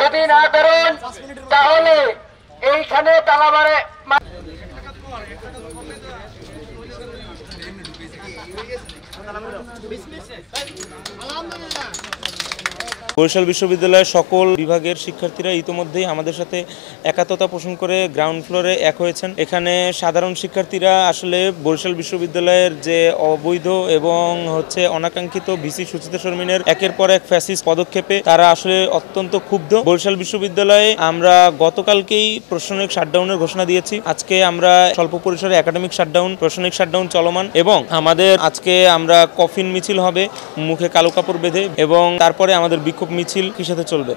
যদি না ধরেন তাহলে এইখানে তালা মারে। বরিশাল বিশ্ববিদ্যালয়ের সকল বিভাগের শিক্ষার্থীরা ইতোমধ্যেই আমাদের সাথে একাত্মতা পোষণ করে গ্রাউন্ড ফ্লোরে এক হয়েছেন। এখানে সাধারণ শিক্ষার্থীরা আসলে বরিশাল বিশ্ববিদ্যালয়ের যে অবৈধ এবং অনাকাঙ্ক্ষিত ভিসি সুচিতা শর্মিনের একের পর এক ফ্যাসিস্ট পদক্ষেপে তারা আসলে অত্যন্ত ক্ষুব্ধ। বরিশাল বিশ্ববিদ্যালয়ে আমরা গতকালকেই প্রশাসনিক শাটডাউনের ঘোষণা দিয়েছি। আজকে আমরা স্বল্প পরিসরে একাডেমিক শাটডাউন, প্রশাসনিক শাটডাউন চলমান এবং আমাদের আজকে আমরা কফিন মিছিল হবে মুখে কালো কাপড় বেঁধে এবং তারপরে আমাদের বিক্ষোভ মিছিল কি সাথে চলবে।